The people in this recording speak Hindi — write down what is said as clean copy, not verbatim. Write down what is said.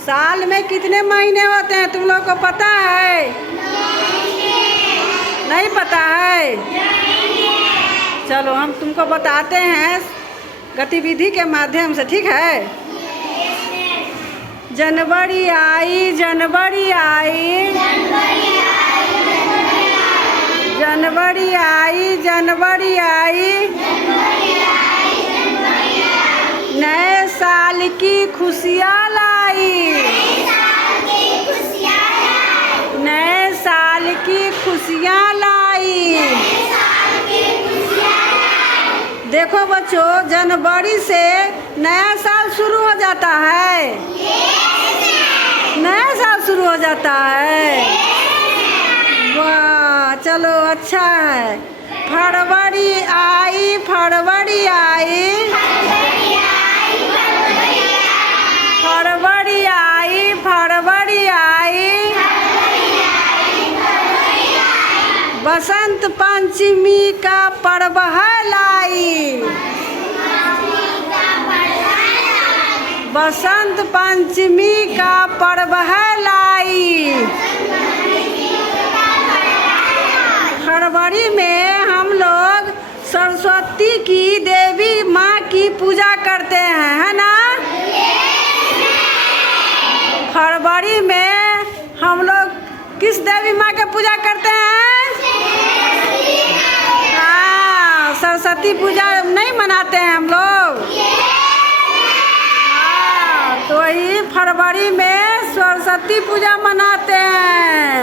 साल में कितने महीने होते हैं तुम लोग को पता है? नहीं पता है? चलो हम तुमको बताते हैं गतिविधि के माध्यम से, ठीक है? जनवरी आई, जनवरी आई, जनवरी आई, जनवरी आई, नए साल की खुशियाँ लाई, नए साल की खुशियाँ लाई। देखो बच्चों, जनवरी से नया साल शुरू हो जाता है, नया साल शुरू हो जाता है। वाह, चलो अच्छा है। फरवरी आई, फरवरी आई, फरवरी आई, फरवरी आई, बसंत पंचमी का पर्व है लाई, बसंत पंचमी का पर्व है लाई। फरवरी में हम लोग सरस्वती की देवी माँ की पूजा करते हैं, है ना? फरवरी में हम लोग किस देवी माँ की पूजा करते हैं? हाँ, सरस्वती पूजा नहीं मनाते हैं हम लोग। हाँ, तो वही फरवरी में सरस्वती पूजा मनाते हैं।